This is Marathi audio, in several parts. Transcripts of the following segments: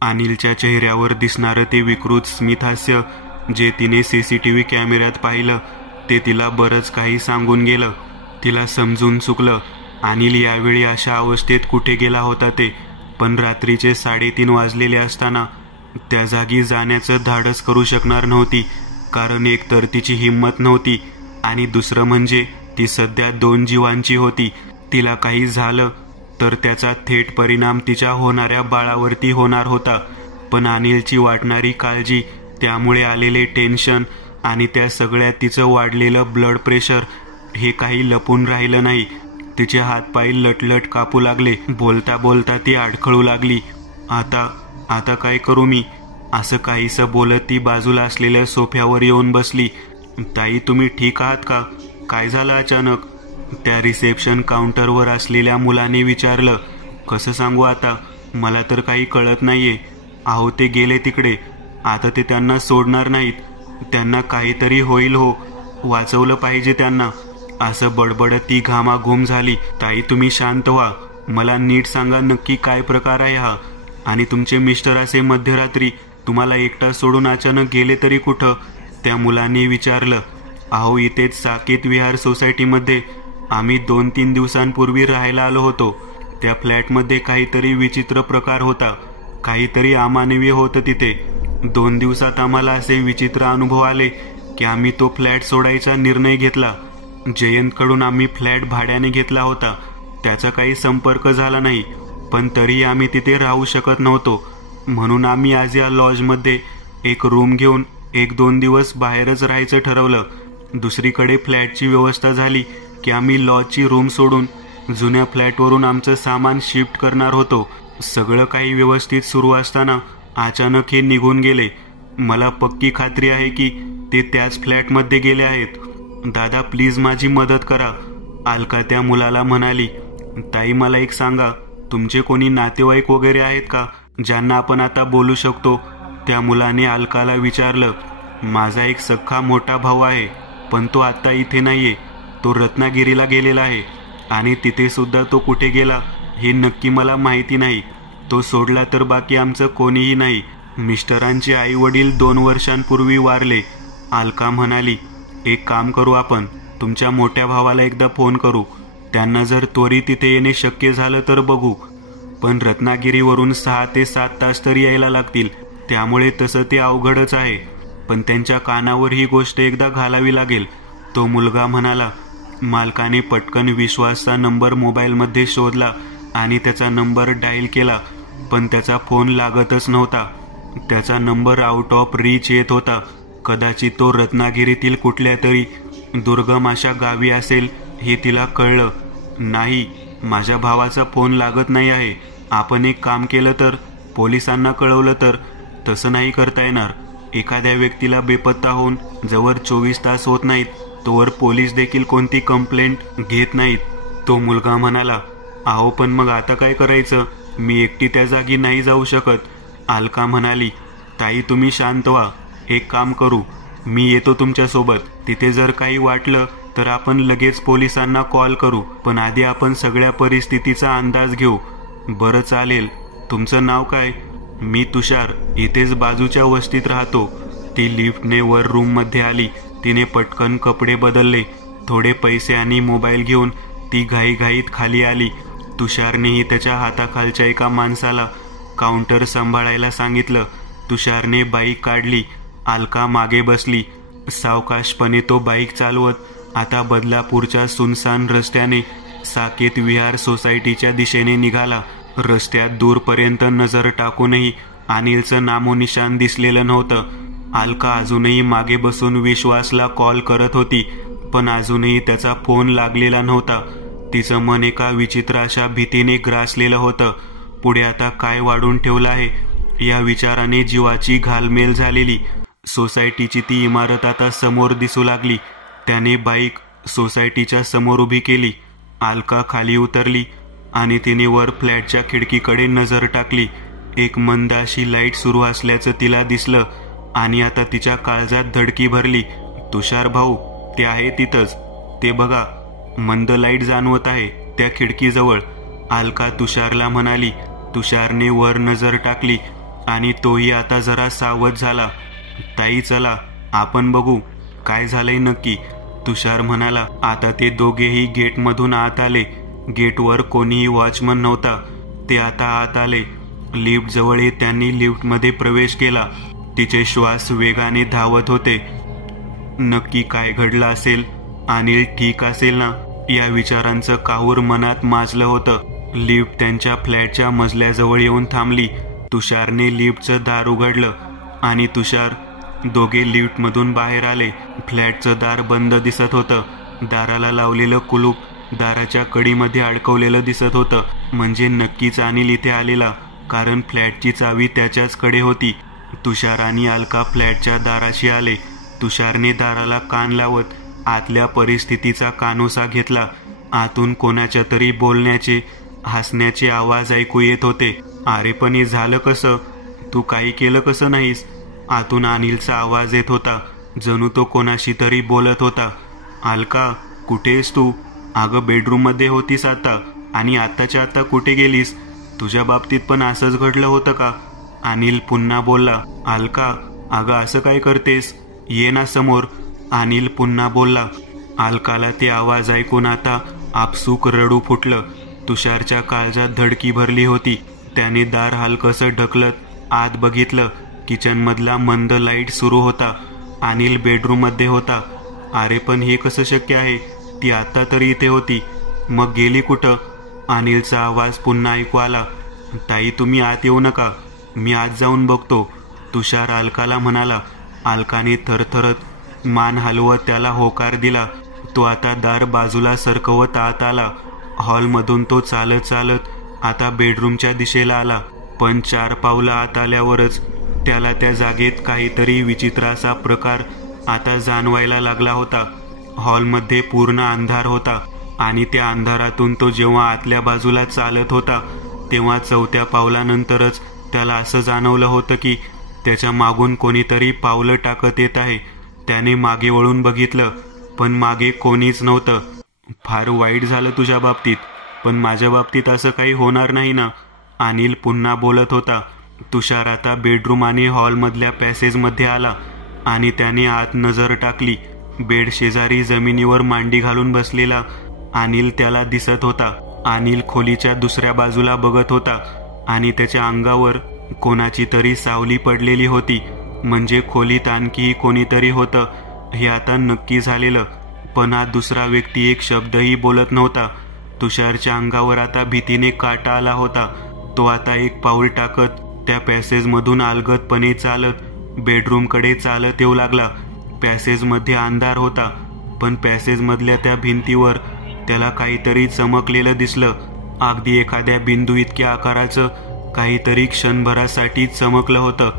अनिलच्या चेहऱ्यावर दिसणारं ते विकृत स्मितहास्य जे तिने सीसीटीव्ही कॅमेऱ्यात पाहिलं ते तिला बरंच काही सांगून गेलं. तिला समजून चुकलं अनिल यावेळी अशा अवस्थेत कुठे गेला होता ते. पण रात्रीचे 3:30 वाजलेले असताना त्या जागी जाण्याचं धाडस करू शकणार नव्हती, कारण एकतर तिची हिंमत नव्हती आणि दुसरं म्हणजे ती सध्या 2 जीवांची होती. तिला काही झालं तर त्याचा थेट परिणाम तिच्या होणाऱ्या बाळावरती होणार होता. पण अनिलची वाटणारी काळजी, त्यामुळे आलेले टेन्शन आणि त्या सगळ्यात तिचं वाढलेलं ब्लड प्रेशर हे काही लपून राहिलं नाही. तिचे हातपाय लटलट कापू लागले. बोलता बोलता ती अडखळू लागली. आता काय करू मी, असं काहीसं बोलत ती बाजूला असलेल्या सोफ्यावर येऊन बसली. ताई, तुम्ही ठीक आहात का? काय झालं अचानक? त्या रिसेप्शन काउंटरवर असलेल्या मुलाने विचारलं. कसं सांगू आता, मला तर काही कळत नाहीये. अहो, ते गेले तिकडे, आता ते त्यांना सोडणार नाहीत. त्यांना काहीतरी होईल हो, वाचवलं पाहिजे त्यांना, असं बडबडत ती घामाघूम झाली. ताई, तुम्ही शांत व्हा, मला नीट सांगा नक्की काय प्रकार आहे हा, आणि तुमचे मिस्टर असे मध्यरात्री तुम्हाला एकटा सोडून अचानक गेले तरी कुठं? त्या मुलाने विचारलं. अहो, इथेच साकेत विहार सोसायटीमध्ये आम्ही 2-3 दिवसांपूर्वी राहायला आलो होतो. त्या फ्लॅटमध्ये काहीतरी विचित्र प्रकार होता, काहीतरी अमानवीय होतं तिथे. 2 दिवसात आम्हाला असे विचित्र अनुभव आले की आम्ही तो फ्लॅट सोडायचा निर्णय घेतला. जयंतकडून आम्ही फ्लॅट भाड्याने घेतला होता, त्याचा काही संपर्क झाला नाही, पण तरी आम्ही तिथे राहू शकत नव्हतो. म्हणून आम्ही आज या लॉजमध्ये एक रूम घेऊन 1-2 दिवस बाहेरच राहायचं ठरवलं. दुसरीकडे फ्लॅटची व्यवस्था झाली की आम्ही लॉजची रूम सोडून जुन्या फ्लॅटवरून आमचं सामान शिफ्ट करणार होतो. सगळं काही व्यवस्थित सुरू असताना अचानक हे निघून गेले. मला पक्की खात्री आहे की ते त्याच फ्लॅटमध्ये गेले आहेत. दादा, प्लीज माझी मदत करा, अलका त्या मुलाला म्हणाली. ताई, मला एक सांगा, तुमचे कोणी नातेवाईक वगैरे आहेत का ज्यांना आपण आता बोलू शकतो? त्या मुलाने अलकाला विचारलं. माझा एक सख्खा मोठा भाऊ आहे, पण तो आता इथे नाहीये. तो रत्नागिरीला गेलेला आहे आणि तिथे सुद्धा तो कुठे गेला हे नक्की मला माहिती नाही. तो सोडला तर बाकी आमचं कोणीही नाही. मिस्टरांचे आई वडील 2 वर्षांपूर्वी वारले, अलका म्हणाली. एक काम करू आपण, तुमच्या मोठ्या भावाला एकदा फोन करू. त्यांना जर त्वरित तिथे येणे शक्य झालं तर बघू, पण रत्नागिरीवरून 6 ते 7 तास तरी यायला लागतील, त्यामुळे तसं ते अवघडच आहे. पण त्यांच्या कानावर ही गोष्ट एकदा घालावी लागेल, तो मुलगा म्हणाला. मालकाने पटकन विश्वासचा नंबर मोबाईलमध्ये शोधला आणि त्याचा नंबर डायल केला, पण त्याचा फोन लागतच नव्हता. त्याचा नंबर आउट ऑफ रीच येत होता. कदाचित तो रत्नागिरीतील कुठल्या तरी दुर्गम अशा गावी असेल हे तिला कळलं. नाही, माझ्या भावाचा फोन लागत नाही आहे. आपण एक काम केलं तर, पोलिसांना कळवलं तर? तसं नाही करता येणार. एखाद्या व्यक्तीला बेपत्ता होऊन जवळ 24 तास होत नाहीत तोवर पोलीस देखील कोणती कंप्लेंट घेत नाहीत, तो मुलगा म्हणाला. अहो, पण मग आता काय करायचं? मी एकटी त्या जागी नाही जाऊ शकत, अलका म्हणाली. ताई, तुम्ही शांत व्हा, एक काम करू, मी येतो तुमच्यासोबत. तिथे जर काही वाटलं तर आपण लगेच पोलिसांना कॉल करू, पण आधी आपण सगळ्या परिस्थितीचा अंदाज घेऊ. बरं, चालेल. तुमचं नाव काय? मी तुषार, इथेच बाजूच्या वस्तीत राहतो. ती लिफ्टने वर रूममध्ये आली. तिने पटकन कपडे बदलले. थोडे पैसे आणि मोबाईल घेऊन ती घाईघाईत खाली आली. तुषारनेही त्याच्या हाताखालच्या एका माणसाला काउंटर सांभाळायला सांगितलं. तुषारने बाईक काढली. अलका मागे बसली. सावकाशपणे तो बाईक चालवत आता बदलापूरच्या सुनसान रस्त्याने साकेत विहार सोसायटीच्या दिशेने निघाला. रस्त्यात दूरपर्यंत नजर टाकूनही अनिलचं नामोनिशान दिसलेलं नव्हतं. अलका अजूनही मागे बसून विश्वासला कॉल करत होती, पण अजूनही त्याचा फोन लागलेला नव्हता. तिचं मन एका विचित्र अशा भीतीने ग्रासलेलं होतं. पुढे आता काय वाढून ठेवलं आहे या विचाराने जीवाची घालमेल झालेली. सोसायटीची ती इमारत आता समोर दिसू लागली. त्याने बाईक सोसायटीच्या समोर उभी केली. अलका खाली उतरली आणि तिने वर फ्लॅटच्या खिडकीकडे नजर टाकली. एक मंद अशी लाईट सुरू असल्याचं तिला दिसलं आणि आता तिच्या काळजात धडकी भरली. तुषार भाऊ, ते आहे तिथंच, ते बघा, मंद लाईट जाणवत आहे त्या खिडकीजवळ, अलका तुषारला म्हणाली. तुषारने वर नजर टाकली आणि तोही आता जरा सावध झाला. ताई चला आपण बघू काय झालंय नक्की, तुषार म्हणाला. आता ते दोघेही गेटमधून आत आले. गेटवर कोणीही वॉचमन नव्हता. ते आता आत आले. लिफ्ट जवळ येत त्यांनी लिफ्टमध्ये प्रवेश केला. तिचे श्वास वेगाने धावत होते. नक्की काय घडलं असेल, अनिल ठीक असेल ना, या विचारांचं काहूर मनात माजलं होतं. लिफ्ट त्यांच्या फ्लॅटच्या मजल्याजवळ येऊन थांबली. तुषारने लिफ्टचं दार उघडलं आणि तुषार दोघे लिफ्टमधून बाहेर आले. फ्लॅटचं दार बंद दिसत होतं. दाराला लावलेलं कुलूप दाराच्या कडीमध्ये अडकवलेलं दिसत होतं. म्हणजे नक्कीच अनिल इथे आलेला, कारण फ्लॅटची चावी त्याच्याच कडे होती. तुषार आणि अलका फ्लॅटच्या दाराशी आले. तुषारने दाराला कान लावत आतल्या परिस्थितीचा कानोसा घेतला. आतून कोणाच्या तरी बोलण्याचे, हसण्याचे आवाज ऐकू येत होते. अरे पण हे झालं कसं, तू काही केलं कसं नाहीस, आतून अनिलचा आवाज येत होता. जणू तो कोणाशी तरी बोलत होता. अलका कुठेस तू? अगं बेडरूम मध्ये होतीस आता, आणि आताच्या आता कुठे गेलीस? तुझ्या बाबतीत पण असंच घडलं होतं का? अनिल पुन्हा बोलला. अलका अगं असं काय करतेस, ये ना समोर. अनिल पुन्हा बोलला. अलकाला ते आवाज ऐकून आता आपसूक रडू फुटलं. तुषारच्या काळजात धडकी भरली होती. त्याने दार हलकसं ढकलत आत बघितलं. किचनमधला मंद लाईट सुरू होता. अनिल बेडरूम मध्ये होता. अरे पण हे कसं शक्य आहे, ती आता तरी इथे होती, मग गेली कुठं? अनिलचा आवाज पुन्हा ऐकू आला. ताई तुम्ही आत येऊ नका, मी आत जाऊन बघतो, तुषार अलकाला म्हणाला. अलकाने थरथरत मान हलवत त्याला होकार दिला. तो आता दार बाजूला सरकवत आत आला. हॉलमधून तो चालत चालत आता बेडरूमच्या दिशेला आला. पण 4 पावलं आत आल्यावरच त्याला त्या जागेत काहीतरी विचित्र असा प्रकार आता जाणवायला लागला होता. हॉलमध्ये पूर्ण अंधार होता आणि त्या अंधारातून तो जेव्हा आतल्या बाजूला चालत होता तेव्हा 4थ्या पावलानंतरच त्याला असं जाणवलं होतं की त्याच्या मागून कोणीतरी पावलं टाकत येत आहे. त्याने मागे वळून बघितलं, पण मागे कोणीच नव्हतं. फार वाईट झालं तुझ्या बाबतीत, पण माझ्या बाबतीत असं काही होणार नाही ना, अनिल पुन्हा बोलत होता. तुषार आता बेडरूम आणि हॉलमधल्या पॅसेजमध्ये आला आणि त्याने आत नजर टाकली. बेड शेजारी जमिनीवर मांडी घालून बसलेला अनिल त्याला दिसत होता. अनिल खोलीच्या दुसऱ्या बाजूला बघत होता आणि त्याच्या अंगावर कोणाची तरी सावली पडलेली होती. म्हणजे खोलीत आणखीही कोणीतरी होतं हे आता नक्की झालेलं. पण हा दुसरा व्यक्ती एक शब्दही बोलत नव्हता. तुषारच्या अंगावर आता भीतीने काटा आला होता. तो आता एक पाऊल टाकत त्या पॅसेजमधून अलगदपणे चालत बेडरूमकडे चालत येऊ लागला. पॅसेजमध्ये अंधार होता, पण पॅसेजमधल्या त्या भिंतीवर त्याला काहीतरी चमकलेलं दिसलं. अगदी एखाद्या बिंदू इतक्या आकाराचं काहीतरी क्षणभरासाठी चमकलं होतं.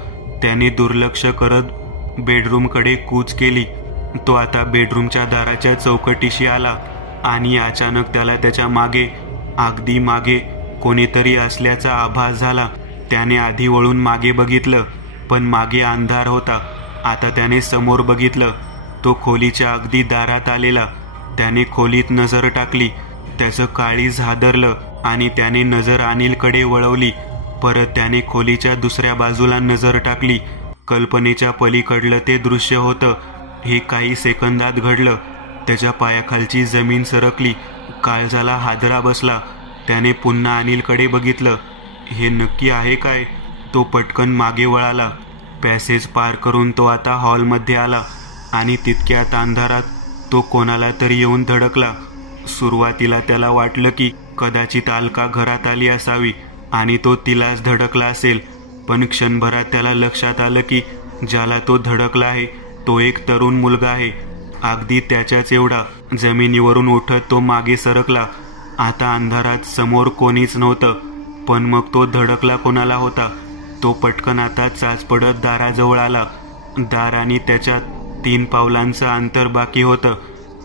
त्याने दुर्लक्ष करत बेडरूमकडे कूच केली. तो आता बेडरूमच्या दाराच्या चौकटीशी आला आणि अचानक त्याला त्याच्या मागे, अगदी मागे कोणीतरी असल्याचा आभास झाला. त्याने आधी वळून मागे बघितलं, पण मागे अंधार होता. आता त्याने समोर बघितलं. तो खोलीच्या अगदी दारात आलेला. त्याने खोलीत नजर टाकली. त्याचं काळीज हादरलं आणि त्याने नजर अनिलकडे वळवली. परत त्याने खोलीच्या दुसऱ्या बाजूला नजर टाकली. कल्पनेच्या पलीकडलं ते दृश्य होतं. हे काही सेकंदात घडलं. त्याच्या पायाखालची जमीन सरकली. काळजाला हादरा बसला. त्याने पुन्हा अनिलकडे बघितलं. हे नक्की आहे काय? तो पटकन मागे वळाला. पॅसेज पार करून तो आता हॉलमध्ये आला आणि तितक्यात अंधारात तो कोणाला तरी येऊन धडकला. सुरुवातीला त्याला वाटलं की कदाचित अलका घरात आली असावी आणि तो तिलाच धडकला असेल. पण क्षणभरात त्याला लक्षात आलं की ज्याला तो धडकला आहे तो एक तरुण मुलगा आहे, अगदी त्याच्याच एवढा. जमिनीवरून उठत तो मागे सरकला. आता अंधारात समोर कोणीच नव्हतं. पण मग तो धडकला कोणाला होता? तो पटकन आता चाच पडत दाराजवळ आला. दार आणि त्याच्यात 3 पावलांचं अंतर बाकी होतं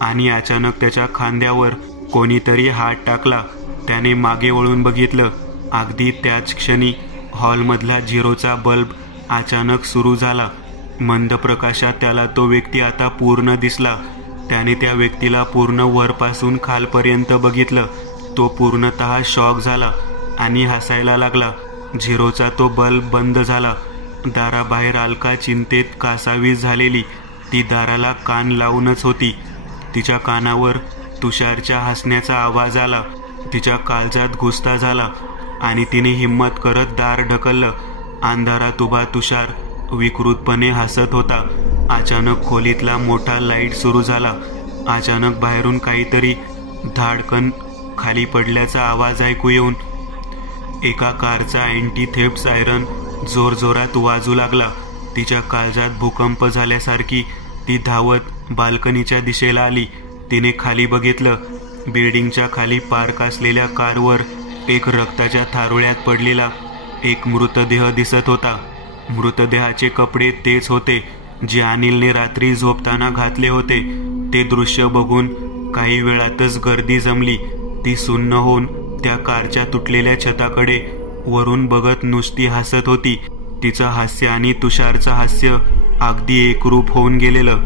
आणि अचानक त्याच्या खांद्यावर कोणीतरी हात टाकला. त्याने मागे वळून बघितलं. अगदी त्याच क्षणी हॉलमधला झिरोचा बल्ब अचानक सुरू झाला. मंद प्रकाशात त्याला तो व्यक्ती आता पूर्ण दिसला. त्याने त्या व्यक्तीला पूर्ण वरपासून खालपर्यंत बघितलं. तो पूर्णतः शॉक झाला आणि हसायला लागला. झिरोचा तो बल्ब बंद झाला. दाराबाहेर अलका चिंतेत कासावीस झालेली. ती दाराला कान लावूनच होती. तिच्या कानावर तुषारच्या हसण्याचा आवाज आला. तिच्या काळजात घुसता झाला आणि तिने हिम्मत करत दार ढकललं. अंधारात उभा तुषार विकृतपणे हसत होता. अचानक खोलीतला मोठा लाईट सुरू झाला. अचानक बाहेरून काहीतरी धाडकन खाली पडल्याचा आवाज ऐकू येऊन एका कारचा अँटी थेफ्ट सायरन जोरजोरात वाजू लागला. तिच्या काळजात भूकंप झाल्यासारखी ती धावत बाल्कनीच्या दिशेला आली. तिने खाली बघितलं. बिल्डिंगच्या खाली पार्क असलेल्या कारवर एक रक्ताच्या थारोळ्यात पडलेला एक मृतदेह दिसत होता. मृतदेहाचे कपडे तेच होते जे अनिलने रात्री झोपताना घातले होते. ते दृश्य बघून काही वेळातच गर्दी जमली. ती सुन्न होऊन त्या कारच्या तुटलेल्या छताकडे वरून बघत नुसती हसत होती. तिचं हास्य आणि तुषारचं हास्य अगदी एकरूप होऊन गेलेलं.